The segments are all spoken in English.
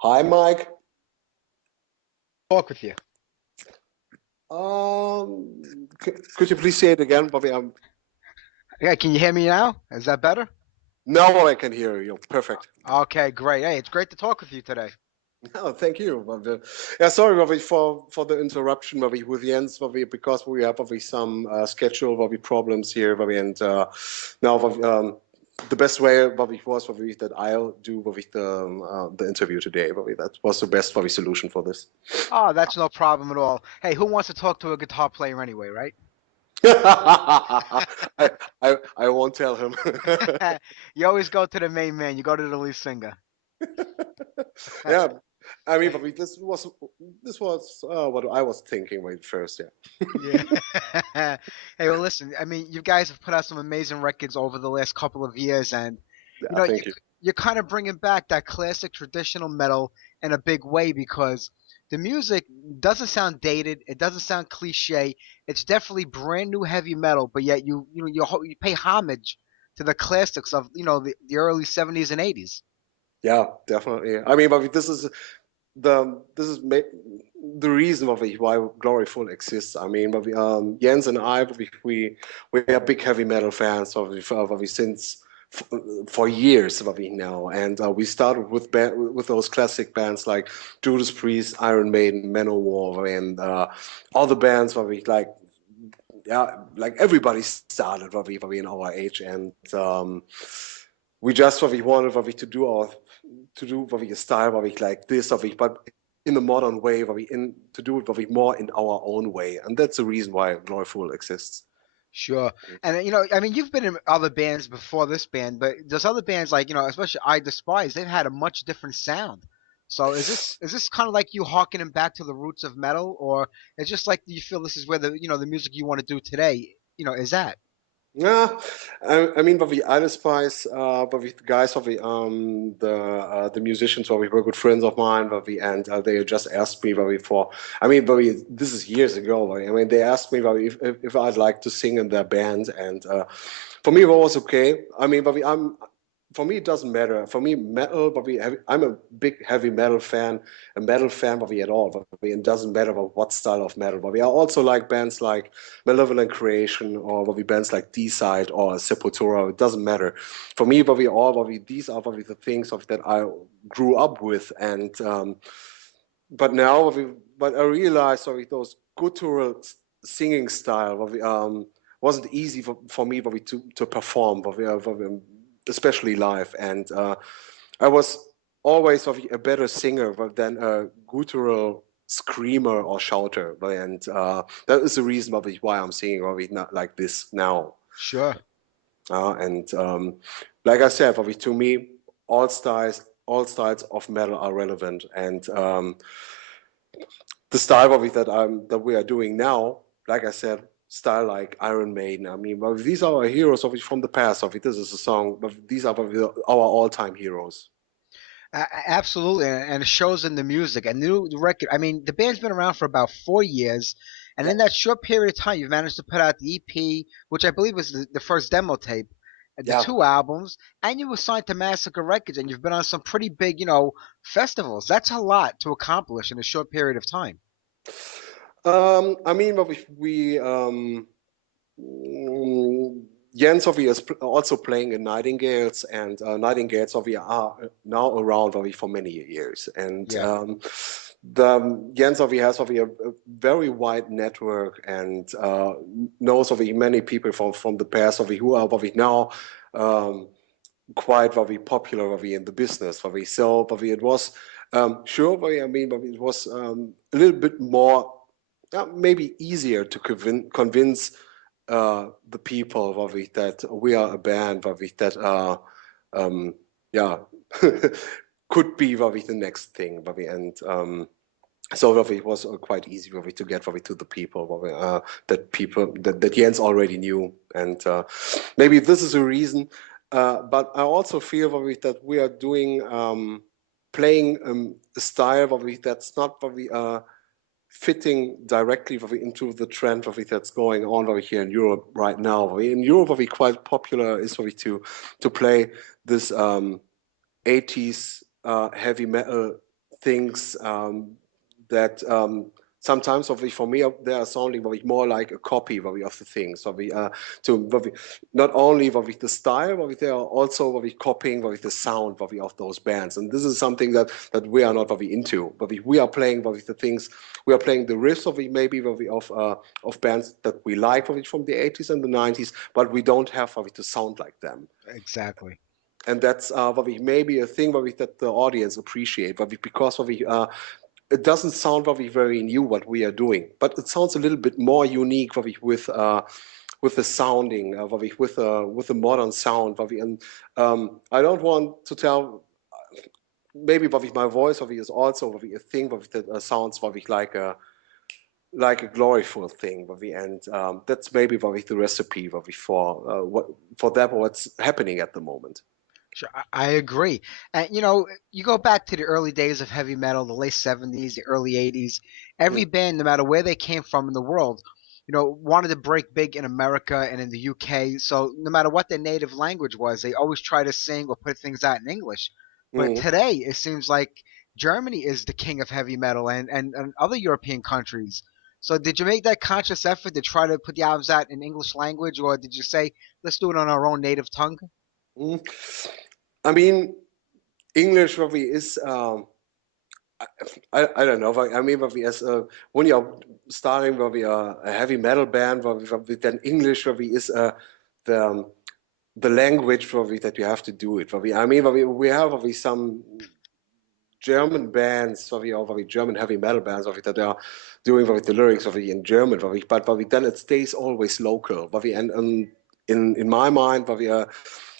Hi, Mike. Talk with you. Could you please say it again, Bobby? Yeah, can you hear me now? Is that better? Now I can hear you. Perfect. Okay, great. Hey, it's great to talk with you today. Oh, thank you. Bobby. Yeah, sorry, Bobby, for the interruption, Bobby, with Jens, Bobby, because we have Bobby some schedule, Bobby, problems here, Bobby, and now, Bobby, the best way, Bobby, was Bobby that I'll do Bobby the interview today, Bobby. That was the best Bobby solution for this. Oh, that's no problem at all. Hey, who wants to talk to a guitar player anyway, right? I won't tell him. You always go to the main man. You go to the lead singer. Yeah, I mean, but this was what I was thinking right first. Yeah, Yeah. Hey, well, listen. I mean, you guys have put out some amazing records over the last couple of years, and you yeah. know, you Thank you. you're kind of bringing back that classic traditional metal in a big way because the music doesn't sound dated. It doesn't sound cliche. It's definitely brand new heavy metal, but yet you pay homage to the classics of the early '70s and '80s. Yeah, definitely. I mean, but this is the reason of it, why Gloryful exists. I mean, but Jens and I, we are big heavy metal fans of it since for years of it now, and we started with those classic bands like Judas Priest, Iron Maiden, Manowar, and all the bands of it like yeah, like everybody started what we in our age, and we just what we wanted what we to do what we style what we like this what we but in the modern way what we in to do it what we more in our own way, and that's the reason why Gloryful exists. Sure. And I mean, you've been in other bands before this band, but there's other bands like, especially I Despise, they've had a much different sound. So is this kind of like you harkening back to the roots of metal, or it's just like you feel this is where the music you want to do today, is at? Yeah, I mean, but we other spies, but with the guys of the musicians, but we were good friends of mine, but we and they just asked me, but we for, I mean, but we this is years ago. I mean, they asked me, but if I'd like to sing in their band, and for me, it was okay. I mean, but I'm for me, it doesn't matter. For me, metal, but I'm a big heavy metal fan, a metal fan, but we at all. But it doesn't matter about what style of metal. But we are also like bands like Malevolent Creation, or what we bands like D-Side or Sepultura. It doesn't matter. For me, but we all, but we these are probably the things of that I grew up with, and but now, but I realized sorry those guttural singing style, wasn't easy for me, but we to perform, especially live, and I was always a better singer than a guttural screamer or shouter, and that is the reason why I'm singing not like this now. Sure. And like I said, to me, all styles of metal are relevant, and the style that we are doing now, like I said, style like Iron Maiden. I mean, well, these are our heroes from the past. This is a song, but these are our all-time heroes. Absolutely, and it shows in the music. And the record, I mean, the band's been around for about 4 years, and Yeah, in that short period of time, you've managed to put out the EP, which I believe was the first demo tape, the yeah. two albums, and you were signed to Massacre Records, and you've been on some pretty big, festivals. That's a lot to accomplish in a short period of time. I mean, but mm, Jens Sophie is also playing in Nightingales, and Nightingales Sophie are now around for many years, and Yeah. the Jens Sophie has a very wide network, and knows many people from the past who are now um, quite popular in the business so it was sure I mean it was a little bit more maybe easier to convince the people that we are a band that um, yeah could be the next thing and so it was quite easy to get to the people that Jens already knew, and maybe this is a reason. But I also feel that we are doing playing a style that's not fitting directly into the trend that's going on here in Europe right now. In Europe, quite popular is to play this 80s heavy metal things that sometimes for me they are sounding more like a copy of the things. Not only with the style, but they are also copying with the sound of those bands. And this is something that we are not very into. But we are playing with the things, we are playing the riffs maybe of bands that we like from the 80s and the 90s, but we don't have to sound like them. Exactly. And that's maybe a thing that the audience appreciate, because it doesn't sound very new what we are doing, but it sounds a little bit more unique with the sounding with the modern sound. And I don't want to tell maybe my voice is also a thing that sounds like a gloryful thing, and that's maybe the recipe for what for that what's happening at the moment. Sure, I agree. And you go back to the early days of heavy metal, the late '70s, the early '80s. Mm, Every band, no matter where they came from in the world, wanted to break big in America and in the UK. So no matter what their native language was, they always try to sing or put things out in English. But mm, today, it seems like Germany is the king of heavy metal, and other European countries. So did you make that conscious effort to try to put the albums out in English language, or did you say, let's do it on our own native tongue? mm. I mean, English probably is. I don't know. I mean, probably as when you're starting probably a heavy metal band, probably then English probably is the the language probably that you have to do it. Probably, I mean, we have probably some German bands, or probably German heavy metal bands, probably that are doing probably the lyrics probably in German, but then it stays always local. Probably, and in my mind, probably a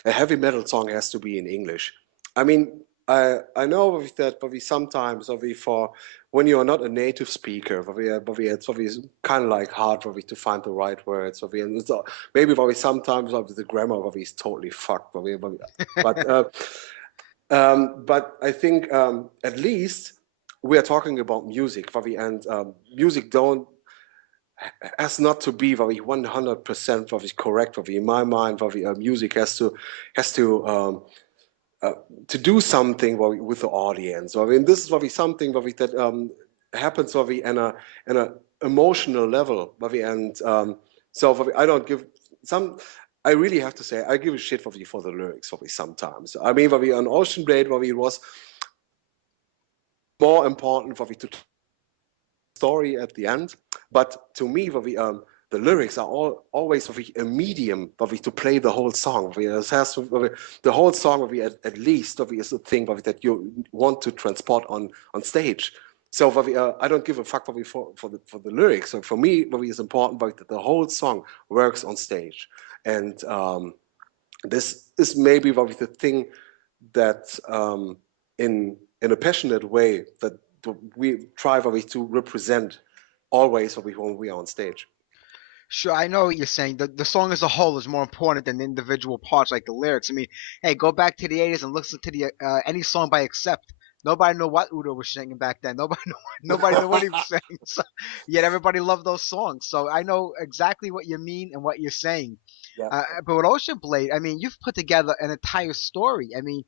heavy metal song has to be in English. I mean, I know that probably sometimes probably for when you are not a native speaker, probably it's probably kind of like hard probably to find the right words. Probably, and it's, maybe probably sometimes probably the grammar probably is totally fucked. Probably, but but I think at least we are talking about music, probably, and music don't has not to be very 100% probably correct. Probably in my mind, probably music has uh, to do something with the audience. I mean, this is probably something probably that happens probably in a emotional level. Probably, and so probably I don't give some. I really have to say I give a shit probably for the lyrics probably sometimes. I mean, probably on Ocean Blade, probably it was more important probably to story at the end. But to me, the lyrics are always a medium to play the whole song. It has the whole song at least is a thing that you want to transport on stage. So I don't give a fuck for the lyrics. So for me, it's important that the whole song works on stage. And this is maybe the thing that in a passionate way that we try to represent always when we are on stage. Sure, I know what you're saying. The song as a whole is more important than the individual parts, like the lyrics. I mean, hey, go back to the '80s and listen to the any song by Accept. Nobody knew what Udo was singing back then. Nobody knew what he was saying. So, yet everybody loved those songs. So I know exactly what you mean and what you're saying. Yeah. But with Ocean Blade, I mean, you've put together an entire story. I mean,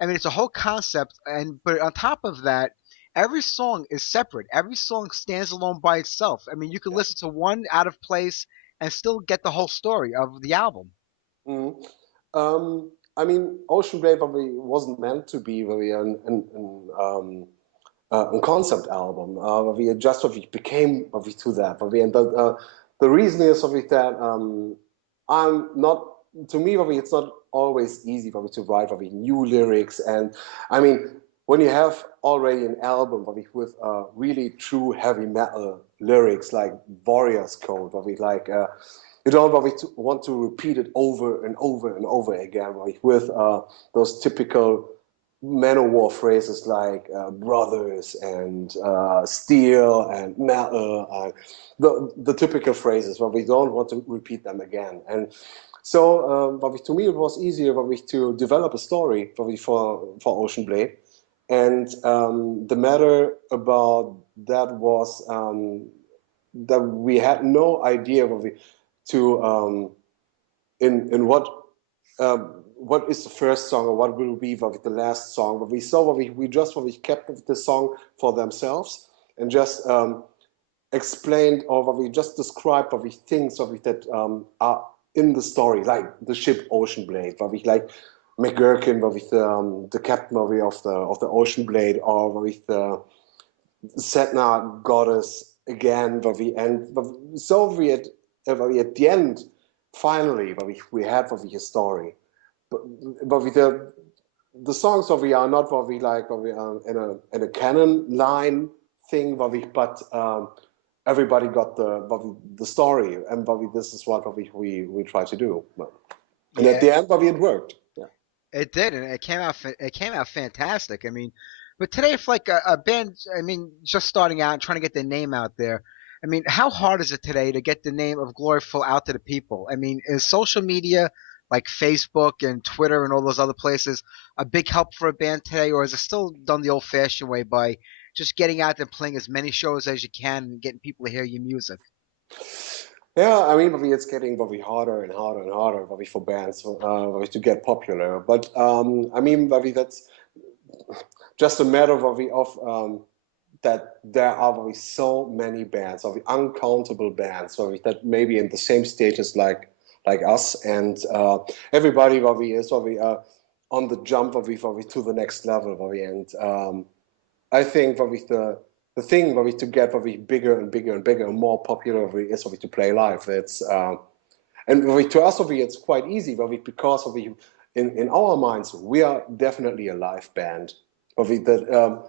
it's a whole concept, and but on top of that, every song is separate. Every song stands alone by itself. I mean, you can Yeah. listen to one out of place and still get the whole story of the album. Mhm. I mean, Ocean Blade probably wasn't meant to be really a concept album. We just we became to that. And the reason is that I'm not. To me, it's not always easy for me to write new lyrics. And I mean, when you have already an album with really true heavy metal lyrics like Warriors Code, like you don't want to repeat it over and over and over again, with those typical Manowar phrases like brothers and steel and metal, the typical phrases, but we don't want to repeat them again. And so, to me, it was easier to develop a story for Ocean Blade. And the matter about that was that we had no idea to in what uh, what is the first song or what will be the last song. But we saw we just what we kept the song for themselves and just explained or what we just described what we think so that are in the story, like the ship Ocean Blade, what we like McGurkin, what with the captain of the Ocean Blade, or with the Setna goddess again, but we end so we at the end finally, but we had what we a story, but with the songs of we are not what we like, what we in a canon line thing, but everybody got the story, and but this is what we try to do, and at Yeah, the end, but it worked. Yeah. it did, and it came out fantastic. I mean, but today, if like a band, I mean, just starting out and trying to get their name out there, I mean, how hard is it today to get the name of Gloryful out to the people? I mean, is social media like Facebook and Twitter and all those other places a big help for a band today, or is it still done the old-fashioned way by just getting out there and playing as many shows as you can and getting people to hear your music? Yeah, I mean, but it's getting probably harder and harder and harder probably for bands to get popular. But I mean, probably that's just a matter of that there are probably so many bands, of uncountable bands, probably that maybe in the same stages like us, and everybody probably is probably on the jump probably to the next level probably, and I think probably the thing probably to get probably bigger and bigger and bigger and more popular probably is probably to play live. It's and probably to us probably it's quite easy probably because of in our minds we are definitely a live band. Probably that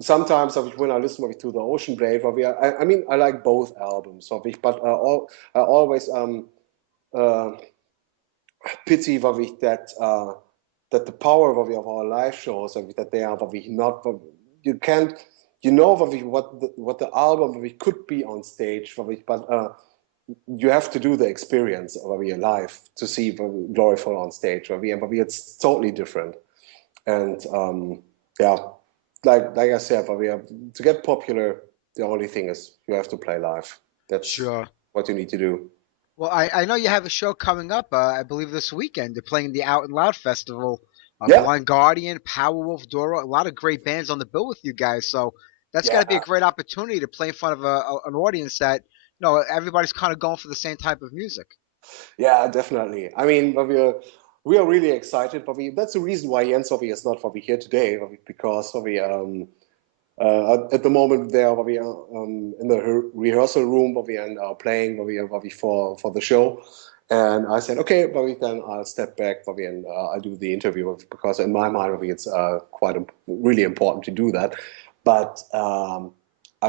sometimes when I listen probably to the Ocean Blade, probably I mean I like both albums, probably, but I always uh, pity probably that the power probably of our live shows probably, that they are probably not you can't probably what the album probably could be on stage probably, but you have to do the experience of probably live to see Gloryful on stage probably, and probably it's totally different. And yeah, like I said, probably to get popular, the only thing is you have to play live. That's Sure. what you need to do. Well, I know you have a show coming up. I believe this weekend. They're playing the Out and Loud Festival. Yeah, Blind Guardian, Powerwolf, Doro, a lot of great bands on the bill with you guys. So that's got to be a yeah. great opportunity to play in front of an audience that everybody's kind of going for the same type of music. Yeah, definitely. I mean, but we are really excited. But that's the reason why Jens Ovi is not probably here today, because we at the moment they are probably in the rehearsal room, probably, and are playing probably for the show. And I said, okay, probably then I'll step back probably and I'll do the interview because in my mind probably it's quite really important to do that. But I'm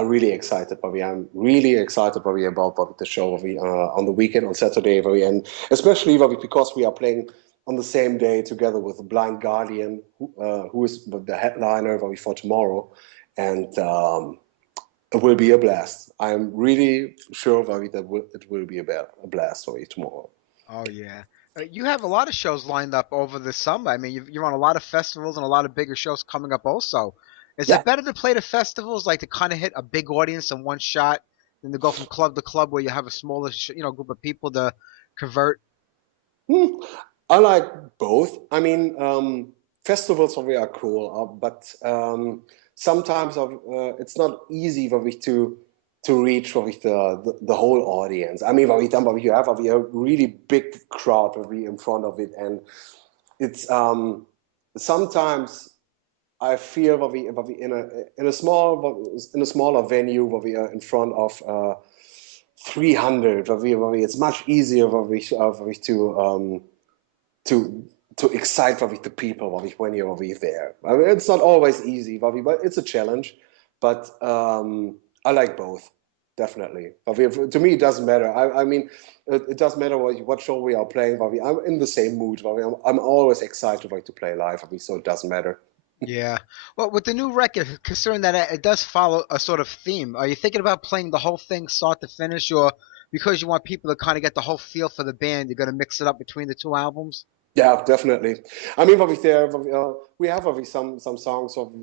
really excited, Bobby. I'm really excited, Bobby, about Bobby, the show Bobby, on the weekend on Saturday, Bobby, and especially Bobby because we are playing on the same day together with the Blind Guardian, who is the headliner Bobby for tomorrow, and it will be a blast. I'm really sure, Bobby, that it will be a blast for you tomorrow. Oh yeah, you have a lot of shows lined up over the summer. I mean, you're on a lot of festivals and a lot of bigger shows coming up. Also, is Yeah. it better to play the festivals like to kind of hit a big audience in one shot than to go from club to club where you have a smaller, group of people to convert? Hmm. I like both. I mean, festivals for me are cool, but sometimes it's not easy for me to reach for me the whole audience. I mean, but you have a really big crowd for me in front of it, and it's sometimes I feel that we in a smaller venue where we are in front of 300, where it's much easier for me to excite the people when you're there. I mean, it's not always easy, but it's a challenge. But I like both, definitely. To me, it doesn't matter. I mean, it doesn't matter what show we are playing. I'm in the same mood. I'm always excited to play live. So it doesn't matter. Yeah. Well, with the new record, considering that it does follow a sort of theme, are you thinking about playing the whole thing start to finish, or because you want people to kind of get the whole feel for the band, you're going to mix it up between the two albums? Yeah, definitely. I mean, we have some songs of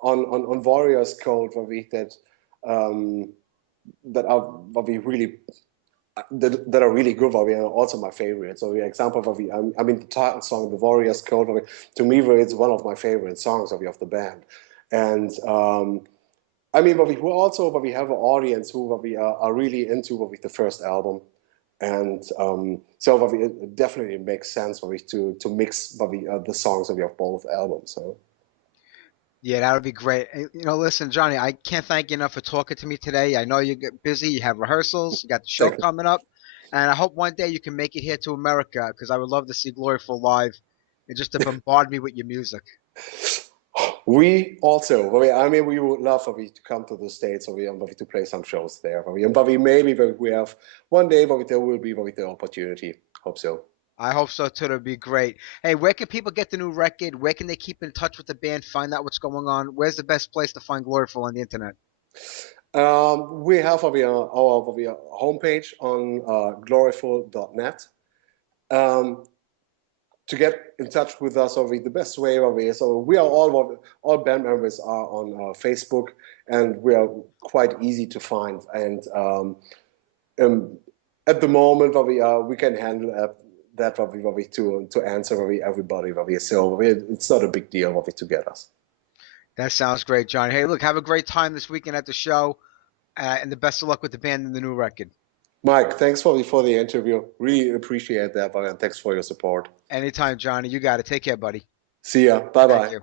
on Warriors Code that um, that are really that are really good, but we are also my favorite. So the example of I mean the title song, "The Warrior's Code," to me, it's one of my favorite songs of the band, and I mean, but we who also, but we have an audience who we are really into with the first album, and so but it definitely makes sense for me to mix but the songs of both albums. So Yeah, that would be great. Listen, Johnny, I can't thank you enough for talking to me today. I know you get busy, you have rehearsals, you got the show thank you. coming up, and I hope one day you can make it here to America because I would love to see Gloryful live and just to bombard me with your music. We also, I mean, we would love for you to come to the States, or to play some shows there. But we maybe we have one day, but there will be the opportunity. Hope so. I hope so too. It'll be great. Hey, where can people get the new record? Where can they keep in touch with the band, find out what's going on? Where's the best place to find Gloryful on the internet? We have our homepage on gloryful.net. Um, to get in touch with us, or the best way of it. So we are all band members are on Facebook, and we are quite easy to find. And um, at the moment, we can handle that to answer everybody. So it's not a big deal to get us. That sounds great, Johnny. Hey, look, have a great time this weekend at the show, and the best of luck with the band and the new record. Mike, thanks for the interview. Really appreciate that, and thanks for your support. Anytime, Johnny. You got it. Take care, buddy. See ya. Bye Thank bye. you.